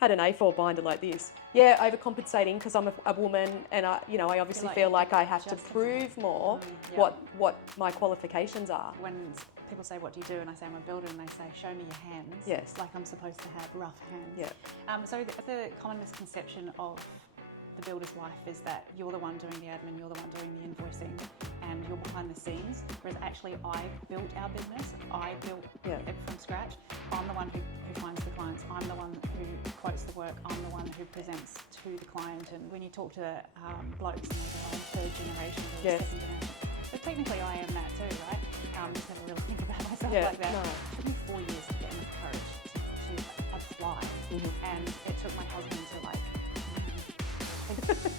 had an A4 binder like this. Yeah, overcompensating because I'm a woman, and I obviously feel like I have to prove more what my qualifications are. When people say, "What do you do?" and I say I'm a builder, and they say, "Show me your hands." Yes. It's like I'm supposed to have rough hands. Yeah. So the common misconception of the builder's life is that you're the one doing the admin, you're the one doing the invoicing, and you're behind the scenes. Whereas actually, I built our business. I built it from scratch. I'm the one who finds the clients. I'm the one who quotes the work. I'm the one who presents to the client. And when you talk to blokes, and they go, "I'm third generation or second generation," but technically I am that too, right? Just never really think about myself like that. No. It took me 4 years to get enough courage to apply, and it took my husband to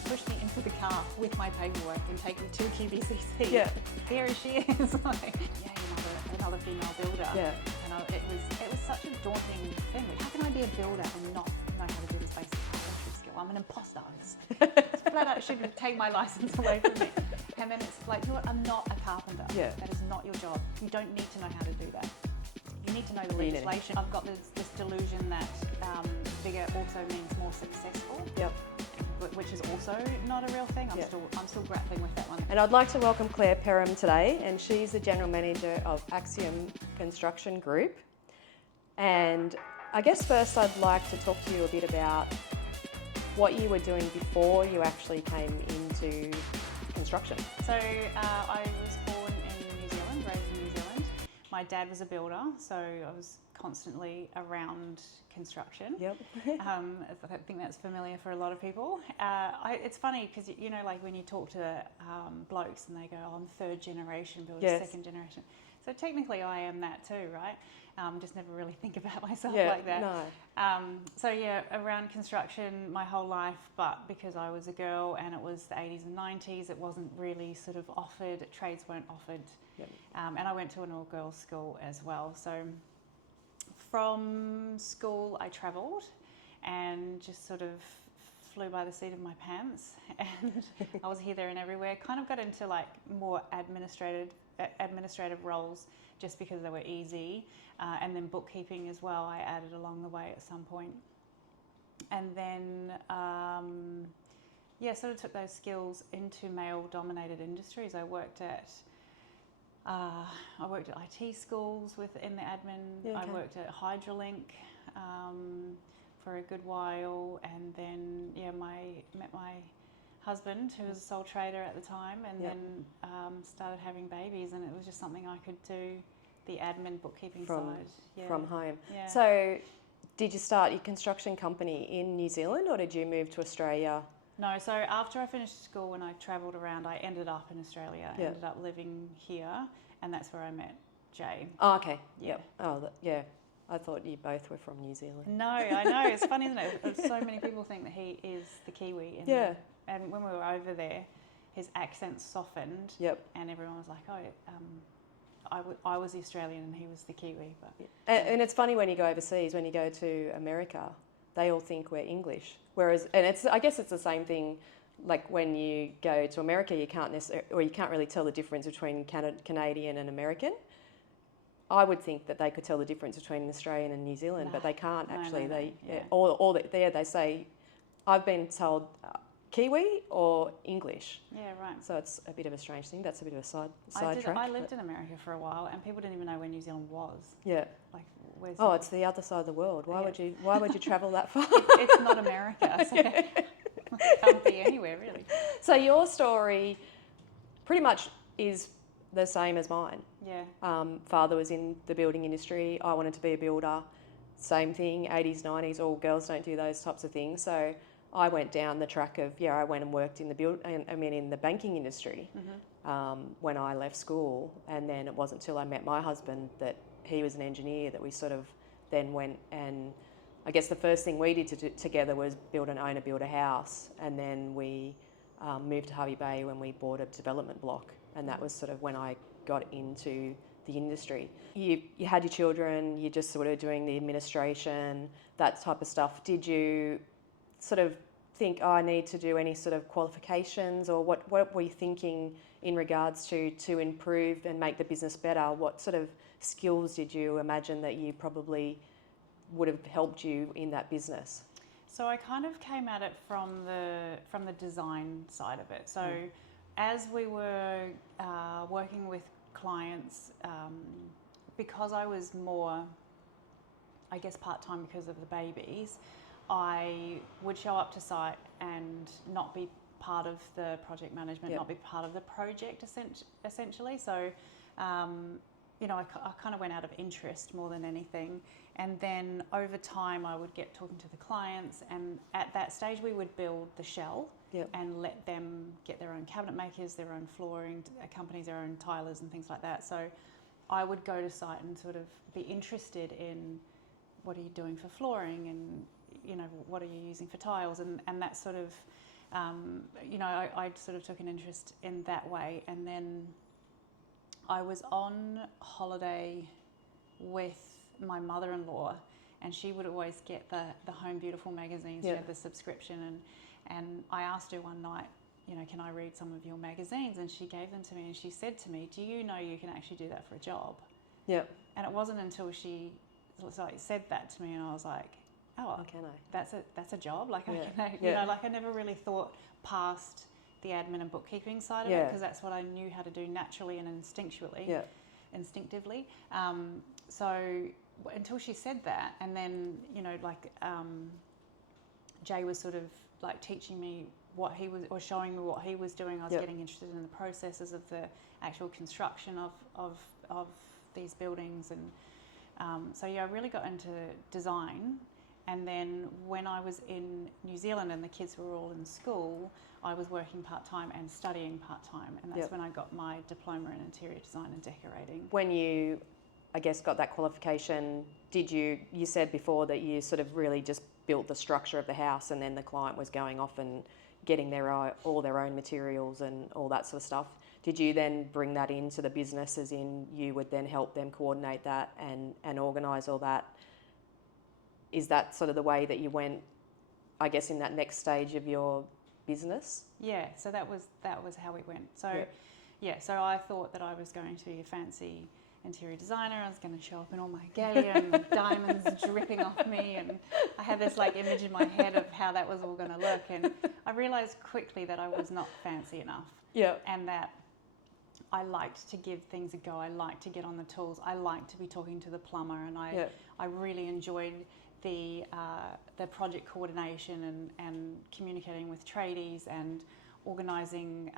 push me into the car with my paperwork and take me to QBCC. Yeah. Here she is, like, another female builder. Yeah. And it was such a daunting thing. How can I be a builder and not know how to do this basic carpentry skill? I'm an imposter. It's flat out should take my license away from me. And then it's like, you know what? I'm not a carpenter. Yeah. That is not your job. You don't need to know how to do that. You need to know the legislation. I've got this delusion that bigger also means more successful. Yep. Which is also not a real thing. I'm still grappling with that one. And I'd like to welcome Clare Perham today, and she's the General Manager of Axiom Construction Group. And I guess first I'd like to talk to you a bit about what you were doing before you actually came into construction. So I was born in New Zealand, raised in New Zealand. My dad was a builder, so I was constantly around construction. Yep. I think that's familiar for a lot of people. It's funny because, like when you talk to blokes and they go, "Oh, I'm third generation builder, second generation." So technically I am that too, right? Just never really think about myself like that. No. Around construction my whole life, but because I was a girl and it was the 80s and 90s, it wasn't really sort of offered, trades weren't offered. Yep. And I went to an all-girls school as well. So from school I travelled and just sort of flew by the seat of my pants, and I was here, there and everywhere. Kind of got into like more administrative roles just because they were easy, and then bookkeeping as well I added along the way at some point. And then sort of took those skills into male-dominated industries. I worked at IT schools in the admin. Yeah, okay. I worked at Hydrolink for a good while, and then met my husband, who was a sole trader at the time, and then started having babies, and it was just something I could do, the admin bookkeeping side. From home. Yeah. So did you start your construction company in New Zealand, or did you move to Australia? No, so after I finished school and I travelled around, I ended up in Australia. I ended up living here, and that's where I met Jay. Oh, okay. Yeah. Oh, I thought you both were from New Zealand. No, I know. It's funny, isn't it? So many people think that he is the Kiwi. And when we were over there, his accent softened. Yep. And everyone was like, I was the Australian and he was the Kiwi. But and it's funny when you go overseas, when you go to America, they all think we're English. Whereas, I guess it's the same thing. Like when you go to America, you can't really tell the difference between Canadian and American. I would think that they could tell the difference between Australian and New Zealand, but they can't actually. They say, I've been told Kiwi or English. Yeah, right. So it's a bit of a strange thing. That's a bit of a side track. I lived in America for a while, and people didn't even know where New Zealand was. Yeah. Like, where's? Oh, it's the other side of the world. Why would you travel that far? It's not America. So it can't be anywhere really. So your story pretty much is the same as mine. Yeah. Father was in the building industry. I wanted to be a builder. Same thing, 80s, 90s, all girls don't do those types of things. So I went down the track of, I went and worked in the banking industry when I left school. And then it wasn't until I met my husband that he was an engineer that we sort of then went, and I guess the first thing we did together was build a house. And then we moved to Hervey Bay when we bought a development block. And that was sort of when I got into the industry. You had your children, you're just sort of doing the administration, that type of stuff. Did you sort of think, I need to do any sort of qualifications, or what were you thinking in regards to improve and make the business better? What sort of skills did you imagine that you probably would have helped you in that business? So I kind of came at it from the design side of it. So as we were working with clients, because I was more, I guess, part-time because of the babies, I would show up to site and not be part of the project management, not be part of the project essentially. So, you know, I kind of went out of interest more than anything. And then over time I would get talking to the clients, and at that stage we would build the shell and let them get their own cabinet makers, their own flooring companies, their own tilers and things like that. So I would go to site and sort of be interested in what are you doing for flooring, and you know, what are you using for tiles, and that sort of, you know, I sort of took an interest in that way. And then I was on holiday with my mother-in-law, and she would always get the Home Beautiful magazines. She had the subscription, and I asked her one night, you know, can I read some of your magazines? And she gave them to me, and she said to me, do you know you can actually do that for a job? Yeah. And it wasn't until she said that to me, and I was like, oh, can I? That's a job. Like I can, you know, like I never really thought past the admin and bookkeeping side of it, because that's what I knew how to do naturally and instinctively. So until she said that, and then, you know, like Jay was sort of like teaching me what he was, or showing me what he was doing. I was getting interested in the processes of the actual construction of these buildings, and so I really got into design. And then when I was in New Zealand and the kids were all in school, I was working part-time and studying part-time, and that's when I got my diploma in interior design and decorating. When you, I guess, got that qualification, did you said before that you sort of really just built the structure of the house, and then the client was going off and getting all their own materials and all that sort of stuff. Did you then bring that into the business, as in you would then help them coordinate that and organise all that? Is that sort of the way that you went, I guess, in that next stage of your business? Yeah, so that was how we went. So so I thought that I was going to be a fancy interior designer. I was going to show up in all my galleon and diamonds dripping off me, and I had this like image in my head of how that was all going to look, and I realised quickly that I was not fancy enough. Yeah. And that I liked to give things a go. I liked to get on the tools. I liked to be talking to the plumber, and I really enjoyed the project coordination and communicating with tradies and organising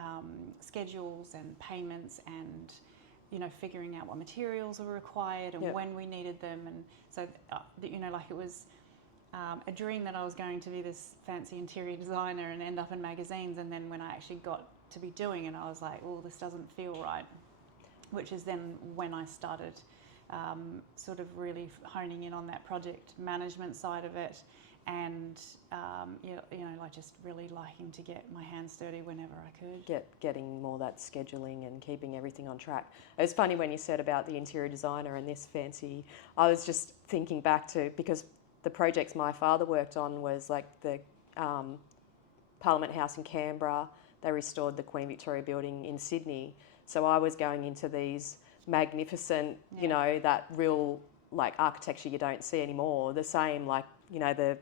schedules and payments, and you know, figuring out what materials were required and when we needed them. And so you know, like it was a dream that I was going to be this fancy interior designer and end up in magazines, and then when I actually got to be doing it, I was like, well, this doesn't feel right, which is then when I started sort of really honing in on that project management side of it, and you know, like just really liking to get my hands dirty whenever I could. Getting more that scheduling and keeping everything on track. It was funny when you said about the interior designer and this fancy. I was just thinking back to, because the projects my father worked on was like the Parliament House in Canberra. They restored the Queen Victoria building in Sydney. So I was going into these magnificent, you know, that real like architecture you don't see anymore. The same, like, you know, the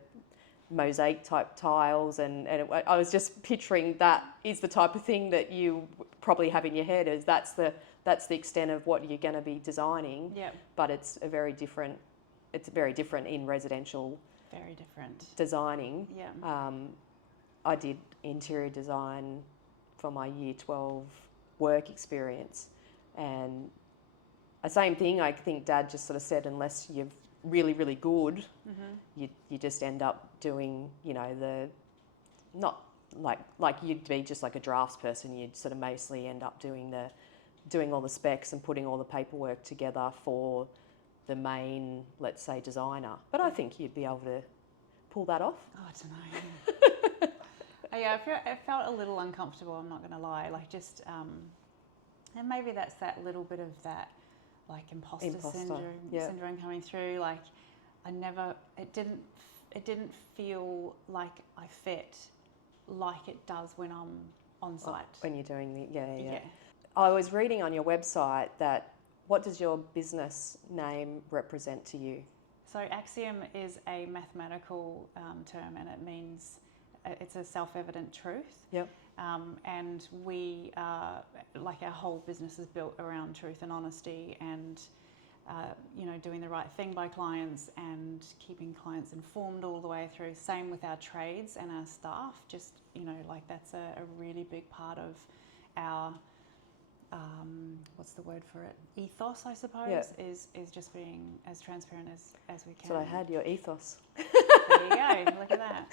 mosaic type tiles, and I was just picturing that is the type of thing that you probably have in your head, is that's the extent of what you're going to be designing. Yeah. But it's very different in residential. Very different. Designing. Yeah. I did interior design for my Year 12 work experience, and the same thing, I think Dad just sort of said, unless you're really, really good, you just end up doing, you know, not like you'd be just like a drafts person. You'd sort of mostly end up doing all the specs and putting all the paperwork together for the main, let's say, designer. But I think you'd be able to pull that off. Oh, I don't know. Yeah, I felt a little uncomfortable, I'm not going to lie. Like just, and maybe that's that little bit of that, like imposter syndrome coming through. Like it didn't feel like I fit like it does when I'm on site. When you're doing yeah. I was reading on your website that, what does your business name represent to you? So Axiom is a mathematical term, and it means it's a self-evident truth. Yep. And we like our whole business is built around truth and honesty, and doing the right thing by clients and keeping clients informed all the way through. Same with our trades and our staff. Just that's a really big part of our what's the word for it? Ethos, I suppose. Yeah. Is just being as transparent as we can. So I had your ethos. There you go. Look at that.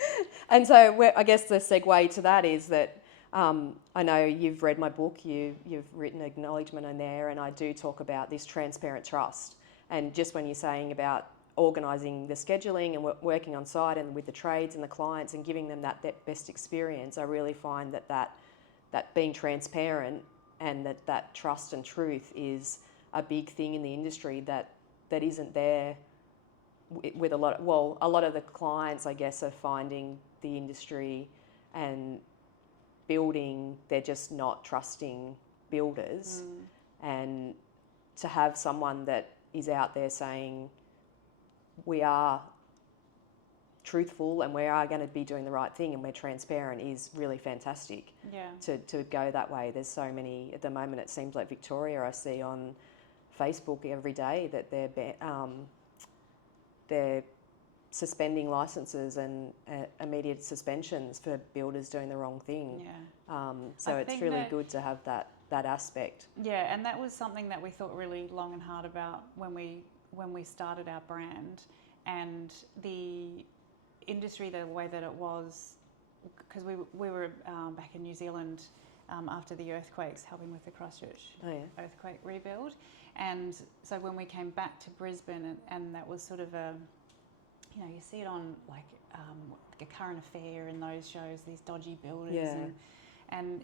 And so I guess the segue to that is that I know you've read my book, you've written acknowledgement in there, and I do talk about this transparent trust. And just when you're saying about organising the scheduling and working on site and with the trades and the clients and giving them that best experience, I really find that being transparent and that trust and truth is a big thing in the industry that isn't there with a lot of the clients, I guess, are finding the industry and building, they're just not trusting builders. And to have someone that is out there saying we are truthful and we are going to be doing the right thing and we're transparent is really fantastic. Yeah. To go that way. There's so many at the moment. It seems like Victoria, I see on Facebook every day that they're suspending licences and immediate suspensions for builders doing the wrong thing. Yeah. So it's really good to have that aspect. Yeah, and that was something that we thought really long and hard about when we started our brand, and the industry the way that it was, because we were back in New Zealand after the earthquakes, helping with the Christchurch earthquake rebuild, and so when we came back to Brisbane, and that was sort of you see it on like a Current Affair and those shows, these dodgy builders, and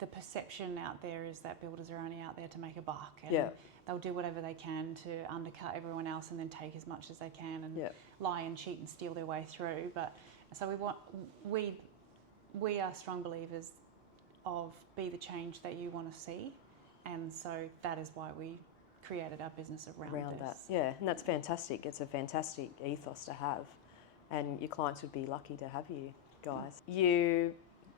the perception out there is that builders are only out there to make a buck, and they'll do whatever they can to undercut everyone else and then take as much as they can and lie and cheat and steal their way through. But so we are strong believers of be the change that you want to see, and so that is why we created our business around this. That. Yeah, and that's fantastic. It's a fantastic ethos to have, and your clients would be lucky to have you guys. You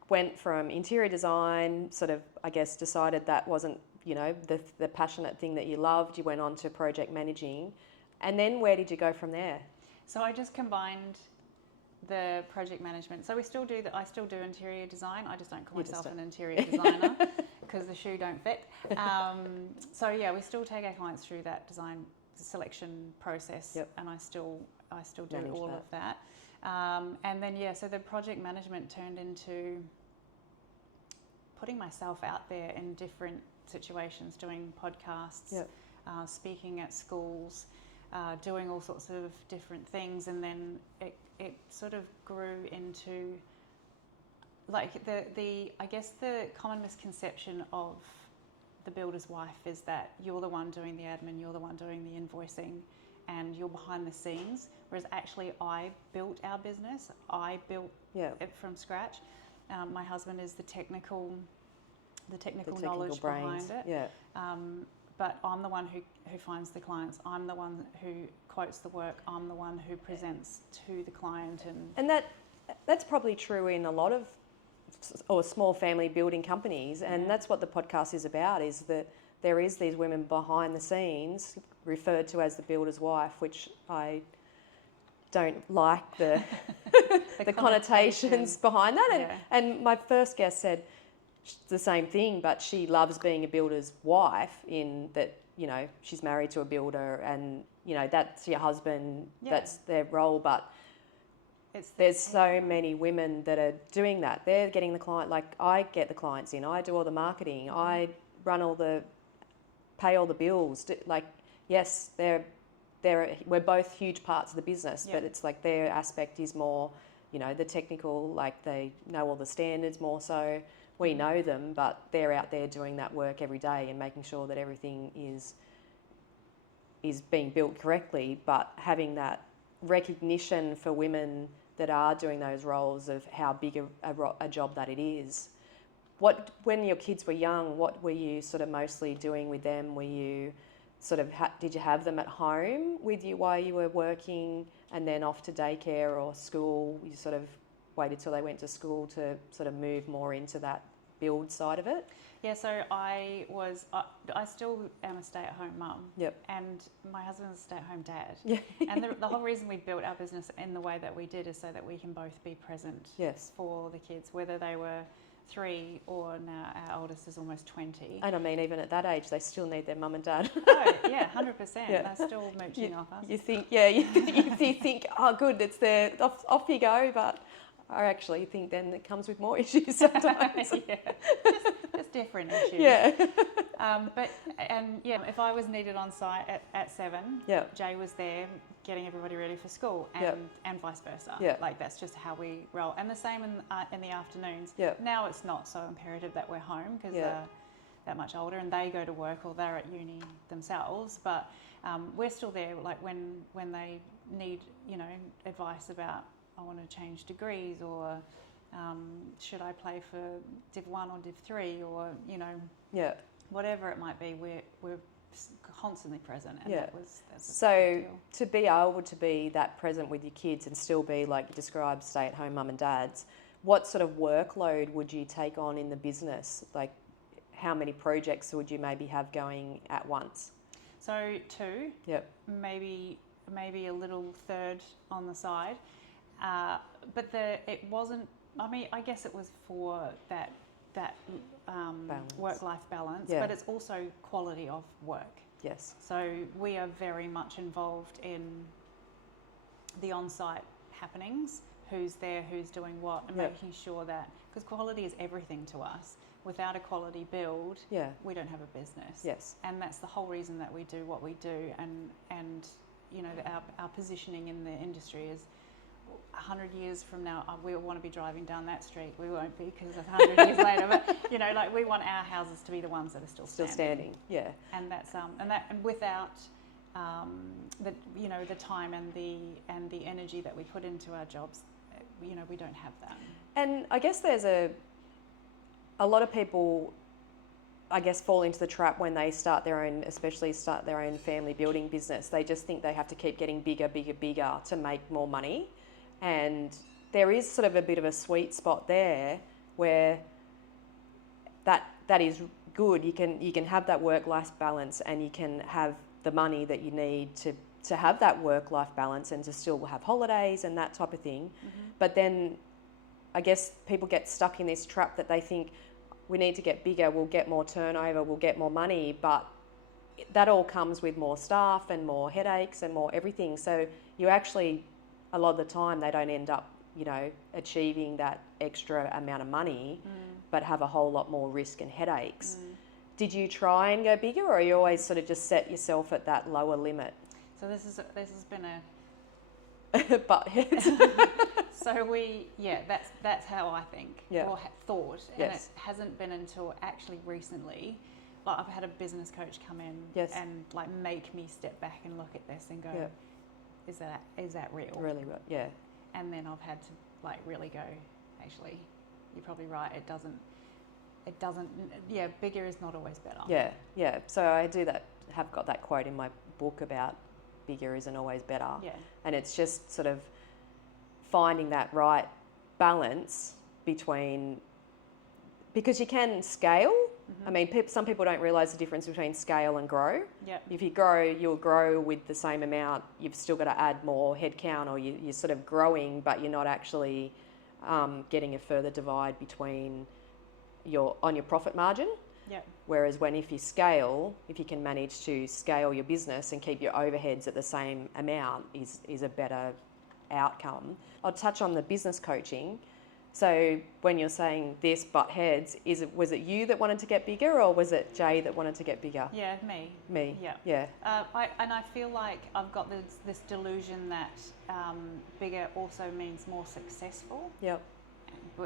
went from interior design, sort of, I guess, decided that wasn't, the passionate thing that you loved. You went on to project managing, and then where did you go from there? So I just combined the project management. So I still do interior design. I just don't call myself an interior designer because the shoe don't fit. So yeah, we still take our clients through that design selection process, and I still do all of that. And then so the project management turned into putting myself out there in different situations, doing podcasts, speaking at schools, doing all sorts of different things, and then it sort of grew into like I guess the common misconception of the builder's wife is that you're the one doing the admin, you're the one doing the invoicing, and you're behind the scenes, whereas actually I built our business. I built it from scratch. My husband is the technical knowledge brains behind it. But I'm the one who finds the clients. I'm the one who quotes the work. I'm the one who presents to the client. And that's probably true in a lot of small family building companies, and that's what the podcast is about, is that there is these women behind the scenes referred to as the builder's wife, which I don't like the connotations behind that. And my first guest said the same thing, but she loves being a builder's wife in that, she's married to a builder and, that's your husband, that's their role. But there's so many women that are doing that. They're getting the client, like I get the clients in, I do all the marketing, I run pay all the bills. Yes, we're both huge parts of the business, but it's like their aspect is more, the technical, like they know all the standards more so. We know them, but they're out there doing that work every day and making sure that everything is being built correctly, but having that recognition for women that are doing those roles of how big a job that it is. When your kids were young, what were you sort of mostly doing with them? Were you sort of, did you have them at home with you while you were working and then off to daycare or school? You sort of waited till they went to school to sort of move more into that build side of it? Yeah, so I still am a stay-at-home mum. Yep. And my husband's a stay-at-home dad. Yeah. And the whole reason we built our business in the way that we did is so that we can both be present Yes. for the kids, whether they were 3 or now our oldest is almost 20. And I mean, even at that age, they still need their mum and dad. Oh, yeah, 100%. Yeah. They're still mooching off us. You think, you think, oh, good, it's there, off you go, but I actually think then it comes with more issues sometimes. Yeah, just different issues. Yeah. If I was needed on site at 7, Yeah. Jay was there getting everybody ready for school, and Yep. and vice versa. Yeah. Like that's just how we roll. And the same in the afternoons. Yep. Now it's not so imperative that we're home because Yeah. they're that much older and they go to work or they're at uni themselves. But we're still there. Like when they need advice about, I want to change degrees, or should I play for Div 1 or Div 3, or Yeah. whatever it might be, we're constantly present, and Yeah. that's a So big deal. to be able to be that present with your kids and still be, like you described, stay-at-home mum and dads, what sort of workload would you take on in the business? Like, how many projects would you maybe have going at once? So 2, Yep. maybe a little third on the side, but it wasn't. I mean, I guess it was for that work-life balance, Yeah. but it's also quality of work. Yes. So we are very much involved in the on-site happenings, who's there, who's doing what, and Yep. making sure that, because quality is everything to us. Without a quality build, Yeah. we don't have a business. Yes. And that's the whole reason that we do what we do, and our positioning in the industry is 100 years from now, we'll want to be driving down that street. We won't be, because 100 years later, but we want our houses to be the ones that are still standing. Yeah. And that's and without the time and the energy that we put into our jobs, we don't have that. And I guess there's a lot of people, I guess, fall into the trap when they start their own family building business. They just think they have to keep getting bigger to make more money. And there is sort of a bit of a sweet spot there where that is good. You can have that work-life balance, and you can have the money that you need to have that work-life balance and to still have holidays and that type of thing. Mm-hmm. But then I guess people get stuck in this trap that they think, we need to get bigger, we'll get more turnover, we'll get more money, but that all comes with more staff and more headaches and more everything. So you actually, a lot of the time, they don't end up, achieving that extra amount of money, but have a whole lot more risk and headaches. Did you try and go bigger, or you always sort of just set yourself at that lower limit? So this has been a butt heads. So that's how I think, or thought, and Yes. it hasn't been until actually recently, like I've had a business coach come in and like make me step back and look at this and go, is that real? Really, yeah. And then I've had to like really go, actually, you're probably right. It doesn't. Yeah, bigger is not always better. Yeah. So I have got that quote in my book about bigger isn't always better. Yeah. And it's just sort of finding that right balance between, because you can scale. Mm-hmm. I mean, some people don't realise the difference between scale and grow. Yep. If you grow, you'll grow with the same amount. You've still got to add more headcount, or you're sort of growing, but you're not actually getting a further divide between your profit margin. Yep. Whereas if you can manage to scale your business and keep your overheads at the same amount, is a better outcome. I'll touch on the business coaching. So when you're saying this butt heads, was it you that wanted to get bigger, or was it Jay that wanted to get bigger? Yeah, me. Yeah. I feel like I've got this delusion that bigger also means more successful. Yep.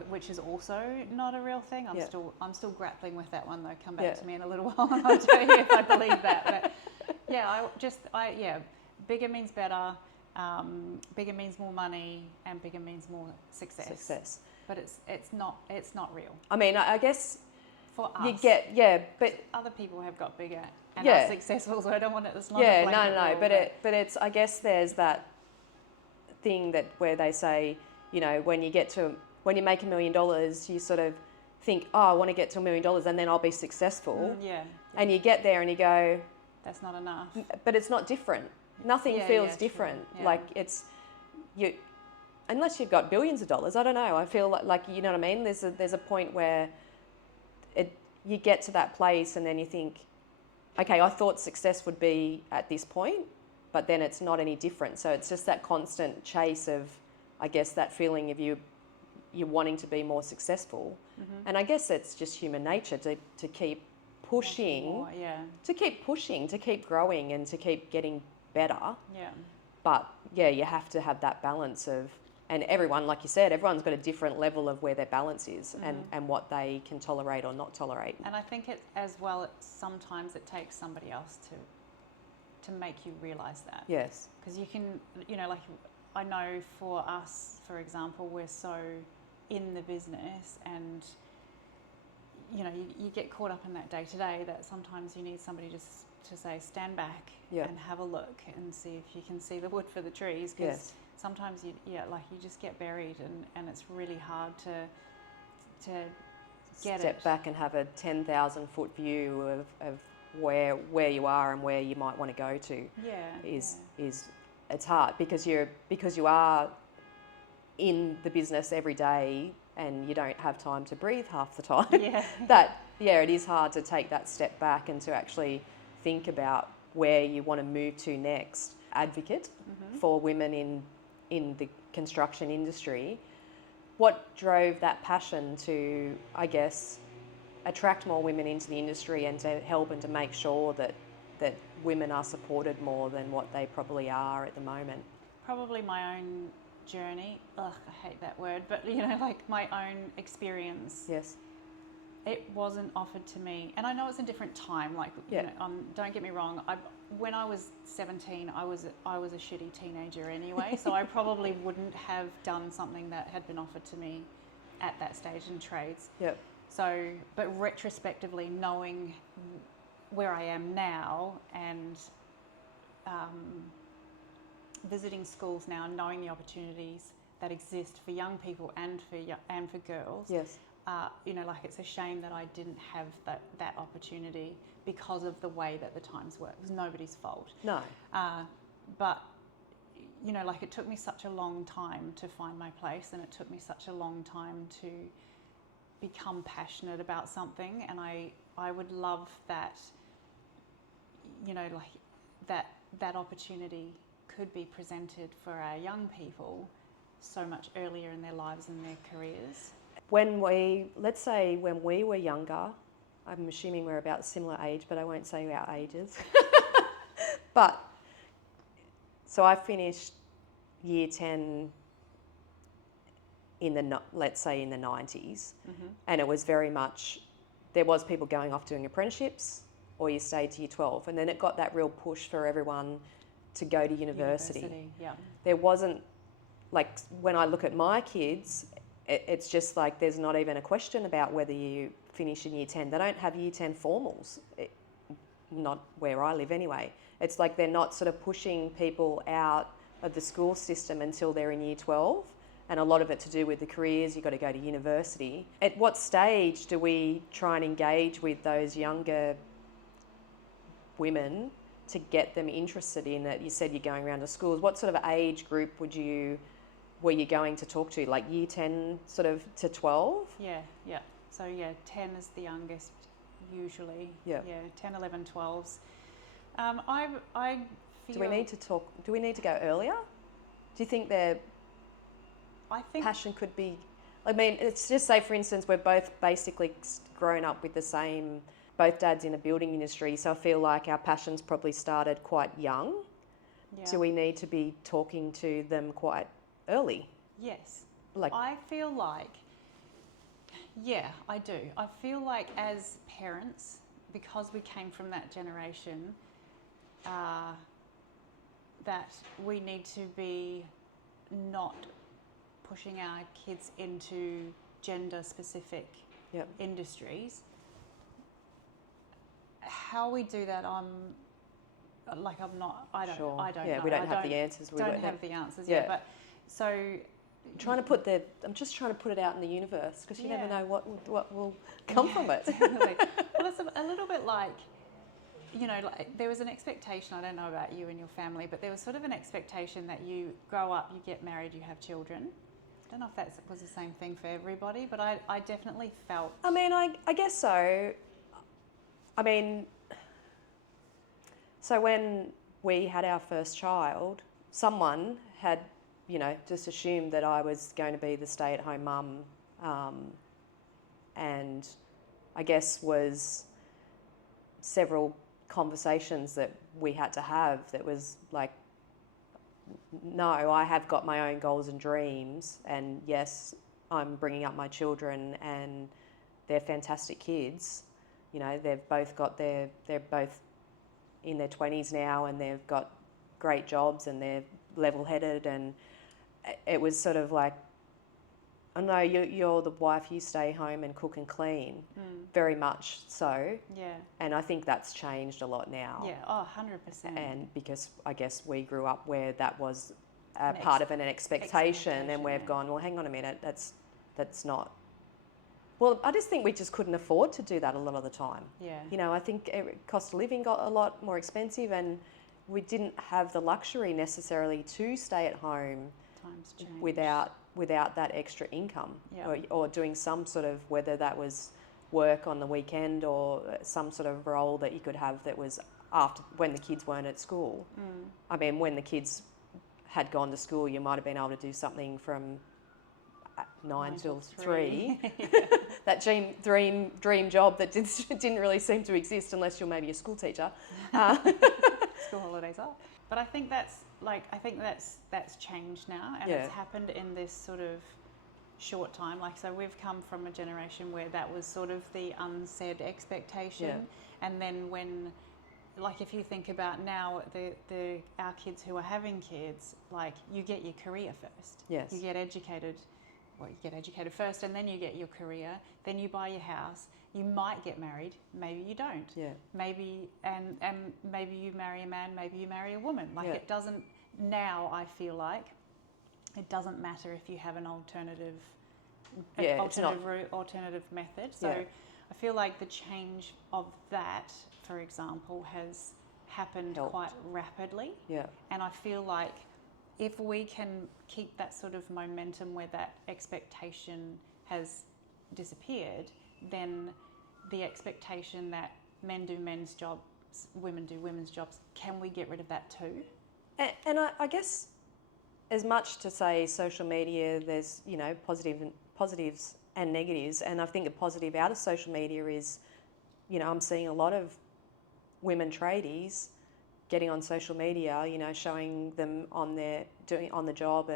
Which is also not a real thing. I'm still grappling with that one though. Come back to me in a little while and I'll tell you if I believe that. But bigger means better. Bigger means more money, and bigger means more success. But it's not real. I mean, I guess for us. You get, but other people have got bigger and Yeah. are successful, so I don't want it. It's not a yeah, blanket no, rule, but it's, I guess there's that thing that where they say, you know, when you make $1 million, you sort of think, oh, I want to get to $1 million and then I'll be successful. yeah. And you get there and you go, That's not enough. but it's not different. Nothing Yeah, feels yeah, different. true. Yeah. Like it's you, unless you've got billions of dollars. I don't know. I feel like you know what I mean. There's a point where you get to that place and then you think, okay, I thought success would be at this point, but then it's not any different. So it's just that constant chase of, I guess, that feeling of you wanting to be more successful. Mm-hmm. And I guess it's just human nature to keep pushing, More, yeah. to keep pushing, to keep growing and to keep getting better. Yeah. But yeah, you have to have that balance of, and everyone, like you said, everyone's got a different level of where their balance is and what they can tolerate or not tolerate. And I think it as well, sometimes it takes somebody else to make you realise that. Yes. Because you can, you know, like I know for us, for example, we're so in the business and, you know, you get caught up in that day to day that sometimes you need somebody just to say, stand back and have a look and see if you can see the wood for the trees. Because sometimes you just get buried and it's really hard to get Step back and have a 10,000 foot view of where you are and where you might want to go to. Is it's hard because you are in the business every day and you don't have time to breathe half the time. It is hard to take that step back and to actually think about where you want to move to next. Advocate for women in the construction industry. What drove that passion to, I guess, attract more women into the industry and to help and to make sure that women are supported more than what they probably are at the moment? Probably my own journey. Ugh, I hate that word, but you know, like my own experience. Yes. It wasn't offered to me, and I know it's a different time. Like, you know, don't get me wrong. When I was 17, I was a shitty teenager anyway, so I probably wouldn't have done something that had been offered to me at that stage in trades. Yep. So, but retrospectively, knowing where I am now and visiting schools now, knowing the opportunities that exist for young people and for girls. Yes. You know, like it's a shame that I didn't have that opportunity because of the way that the times work. It was nobody's fault. No. But, you know, like it took me such a long time to find my place and it took me such a long time to become passionate about something. And I would love that, you know, like that opportunity could be presented for our young people so much earlier in their lives and their careers. Let's say when we were younger, I'm assuming we're about a similar age, but I won't say our ages. But, so I finished year 10 let's say in the 90s, and it was very much, there was people going off doing apprenticeships or you stayed to year 12, and then it got that real push for everyone to go to university. Yeah. There wasn't, like when I look at my kids, it's just like there's not even a question about whether you finish in year 10. They don't have year 10 formals, not where I live anyway. It's like they're not sort of pushing people out of the school system until they're in year 12. And a lot of it to do with the careers, you've got to go to university. At what stage do we try and engage with those younger women to get them interested in it? You said you're going around to schools. What sort of age group were you going to talk to? Like year 10 sort of to 12? Yeah. So 10 is the youngest usually. Yeah. 10, 11, 12s. I feel... Do we need to go earlier? Do you think passion could be... I mean, it's just say, for instance, we're both basically grown up with the same... Both dads in the building industry, so I feel like our passions probably started quite young. Yeah. Do we need to be talking to them quite early? Yes. Like, I feel like, yeah, I do. I feel like as parents, because we came from that generation, that we need to be not pushing our kids into gender-specific industries. how we do that, I'm not. I don't. Sure. I don't. Yeah, know. we don't have the answers. Don't have the answers yet. But so. I'm just trying to put it out in the universe, because you never know what will come from it. Definitely. Well, it's a little bit like, like there was an expectation, I don't know about you and your family, but there was sort of an expectation that you grow up, you get married, you have children. I don't know if that was the same thing for everybody, but I definitely felt... I mean, I guess so. I mean, so when we had our first child, someone had, just assumed that I was going to be the stay-at-home mum, and I guess was several conversations that we had to have that was like, no, I have got my own goals and dreams, and yes, I'm bringing up my children and they're fantastic kids. They've both got they're both in their 20s now, and they've got great jobs and they're level-headed, and it was sort of like, oh no, you're the wife, you stay home and cook and clean. Very much so. Yeah. And I think that's changed a lot now. Yeah, 100%. And because I guess we grew up where that was part of an expectation, and we've gone, well, hang on a minute, that's not... Well, I just think we just couldn't afford to do that a lot of the time. Yeah. I think cost of living got a lot more expensive, and we didn't have the luxury necessarily to stay at home without that extra income, or doing some sort of, whether that was work on the weekend or some sort of role that you could have that was after, when the kids weren't at school. I mean, when the kids had gone to school, you might have been able to do something from 9 till 3. That dream job that didn't really seem to exist unless you're maybe a school teacher. School holidays off. But I think that's changed now, and it's happened in this sort of short time. So we've come from a generation where that was sort of the unsaid expectation, and then when, if you think about now, our kids who are having kids, you get your career first. Yes. You get educated. Well, you get educated first, and then you get your career. Then you buy your house. You might get married, maybe you don't. Yeah. Maybe and maybe you marry a man, maybe you marry a woman. It doesn't, now I feel like it doesn't matter if you have an alternative alternative method. So I feel like the change of that, for example, has happened quite rapidly. Yeah. And I feel like if we can keep that sort of momentum where that expectation has disappeared, then the expectation that men do men's jobs, women do women's jobs, can we get rid of that too? And I guess, as much to say social media, there's positives and negatives, and I think a positive out of social media is, I'm seeing a lot of women tradies getting on social media, showing them on the job,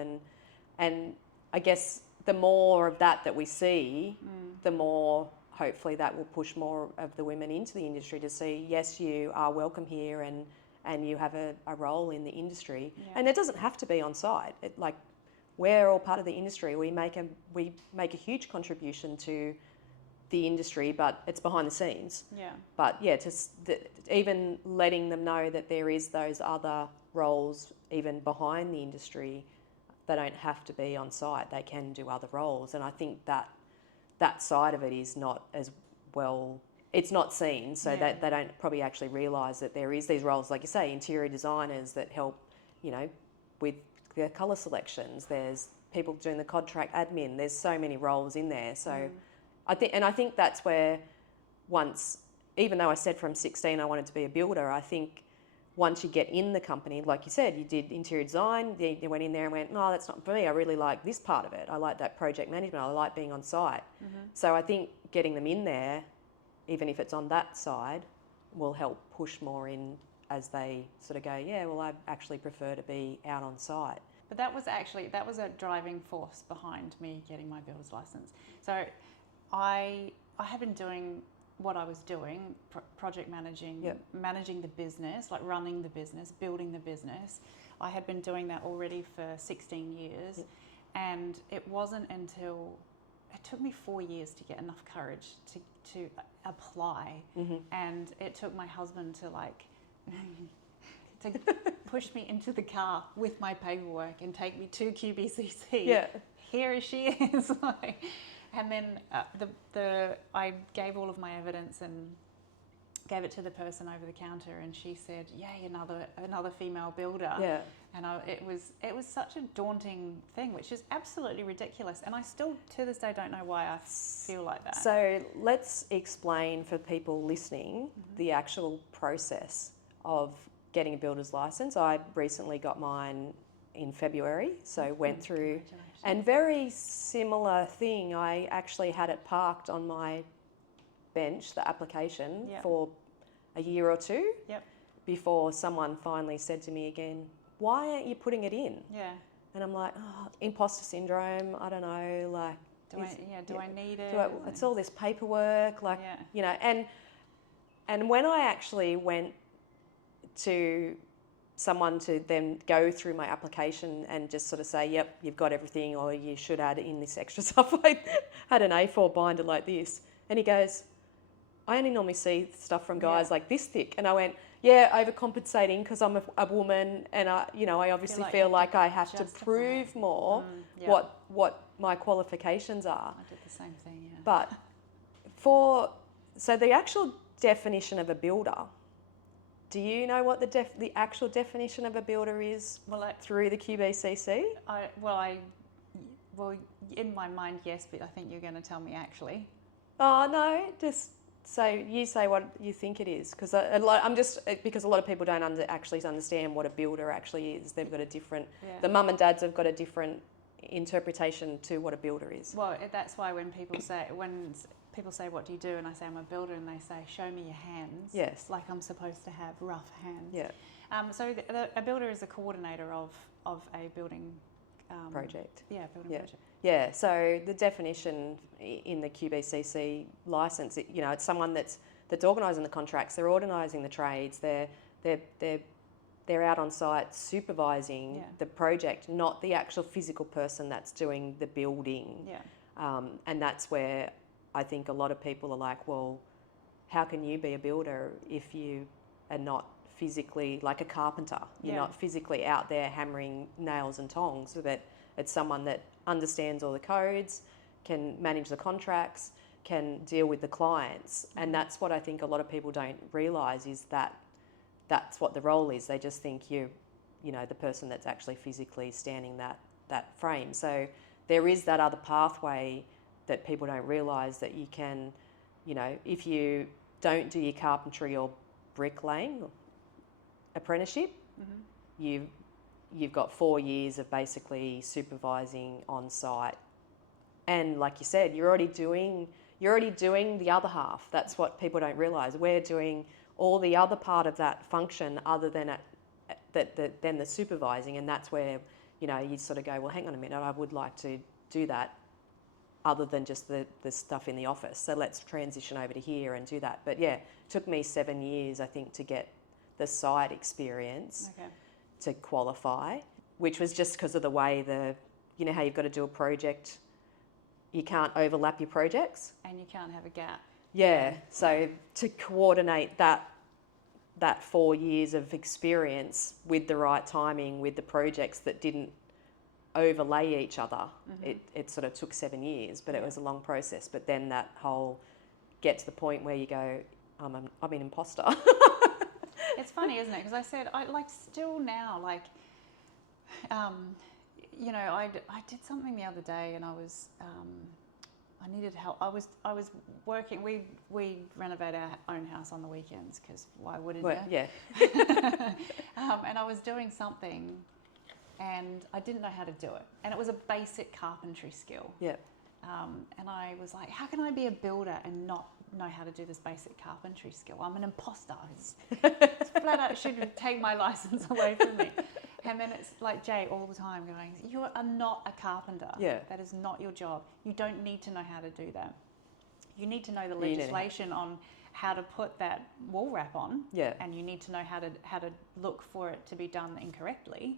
and I guess the more of that we see, the more hopefully that will push more of the women into the industry to see, yes, you are welcome here, and you have a role in the industry. And it doesn't have to be on site. We're all part of the industry. We make a huge contribution to the industry, but it's behind the scenes. Yeah. But even letting them know that there is those other roles even behind the industry. They don't have to be on site. They can do other roles, and I think that side of it is not as well. It's not seen, so that they don't probably actually realise that there is these roles, like you say, interior designers that help, with the colour selections. There's people doing the contract admin. There's so many roles in there. So I think that's where even though I said from 16 I wanted to be a builder, I think once you get in the company, like you said, you did interior design, you went in there and went, no, that's not for me. I really like this part of it. I like that project management. I like being on site. So I think getting them in there, even if it's on that side, will help push more in as they sort of go, yeah, well, I actually prefer to be out on site. But that was a driving force behind me getting my builder's license. So I had been doing what I was doing, project managing, managing the business, running the business, building the business. I had been doing that already for 16 years, and it wasn't until took me 4 years to get enough courage to apply, and it took my husband to like to push me into the car with my paperwork and take me to QBCC. Yeah. Here she is. And then I gave all of my evidence and gave it to the person over the counter, and she said, "Yay, another female builder." Yeah. And it was such a daunting thing, which is absolutely ridiculous. And I still, to this day, don't know why I feel like that. So let's explain for people listening the actual process of getting a builder's license. I recently got mine in February, so went through, and very similar thing. I actually had it parked on my bench, the application, for a year or two before someone finally said to me again, "Why aren't you putting it in?" Yeah. And I'm like, "Oh, imposter syndrome, I don't know, like... Do I need it? It's all this paperwork, like, you know," and when I actually went to someone to then go through my application and just sort of say, "Yep, you've got everything," or "You should add in this extra stuff," I had an A4 binder like this, and he goes, "I only normally see stuff from guys like this thick," and I went, "Yeah, overcompensating because I'm a woman, and I obviously feel like I have to prove more what my qualifications are." I did the same thing, yeah. But so the actual definition of a builder, do you know what the actual definition of a builder is? Through the QBCC? Well, in my mind, yes, but I think you're going to tell me actually. Oh no, just. So you say what you think it is, because because a lot of people don't actually understand what a builder actually is. They've got a different. The mum and dads have got a different interpretation to what a builder is. Well, that's why when people say what do you do, and I say I'm a builder, and they say show me your hands. Yes. Like I'm supposed to have rough hands. Yeah. So a builder is a coordinator of a building project. Yeah, building project. Yeah, so the definition in the QBCC license, it's someone that's organising the contracts, they're organising the trades, they're out on site supervising the project, not the actual physical person that's doing the building. Yeah. And that's where I think a lot of people are like, well, how can you be a builder if you are not physically, like a carpenter? You're not physically out there hammering nails and tongs, but it's someone that understands all the codes, can manage the contracts, can deal with the clients. And that's what I think a lot of people don't realise, is that that's what the role is. They just think you're, the person that's actually physically standing that frame. So there is that other pathway that people don't realise, that you can, if you don't do your carpentry or bricklaying apprenticeship, you've got 4 years of basically supervising on site, and like you said, you're already doing the other half. That's what people don't realise. We're doing all the other part of that function other than than the supervising, and that's where you sort of go, well, hang on a minute, I would like to do that other than just the stuff in the office. So let's transition over to here and do that. But yeah, it took me 7 years, I think, to get the site experience. Okay. To qualify, which was just because of the way how you've got to do a project, you can't overlap your projects. And you can't have a gap. Yeah, so to coordinate that 4 years of experience with the right timing, with the projects that didn't overlay each other, it sort of took 7 years, but it was a long process. But then that whole get to the point where you go, I'm an imposter. It's funny, isn't it? Because I said, still now, I did something the other day, and I needed help. I was working. We renovate our own house on the weekends, because why wouldn't you? Yeah. And I was doing something, and I didn't know how to do it, and it was a basic carpentry skill. Yeah. And I was like, how can I be a builder and not know how to do this basic carpentry skill? I'm an imposter. It's flat out should take my license away from me. And then it's like Jay all the time going, you are not a carpenter. Yeah. That is not your job. You don't need to know how to do that. You need to know the legislation on how to put that wall wrap on. Yeah. And you need to know how to look for it to be done incorrectly.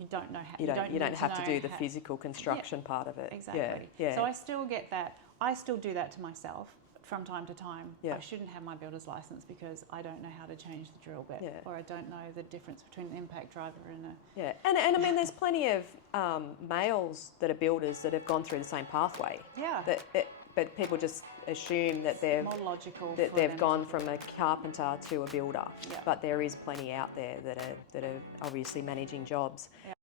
you don't know how. You don't need have to know do the how- physical construction part of it. Exactly. Yeah. So I still get that. I still do that to myself from time to time. Yeah. I shouldn't have my builder's license because I don't know how to change the drill bit, Yeah. or I don't know the difference between an impact driver and a. Yeah, and I mean, there's plenty of males that are builders that have gone through the same pathway. Yeah. But people just assume that More logical. that for they've them gone to from a carpenter to a builder. Yeah. But there is plenty out there that are obviously managing jobs. Yeah.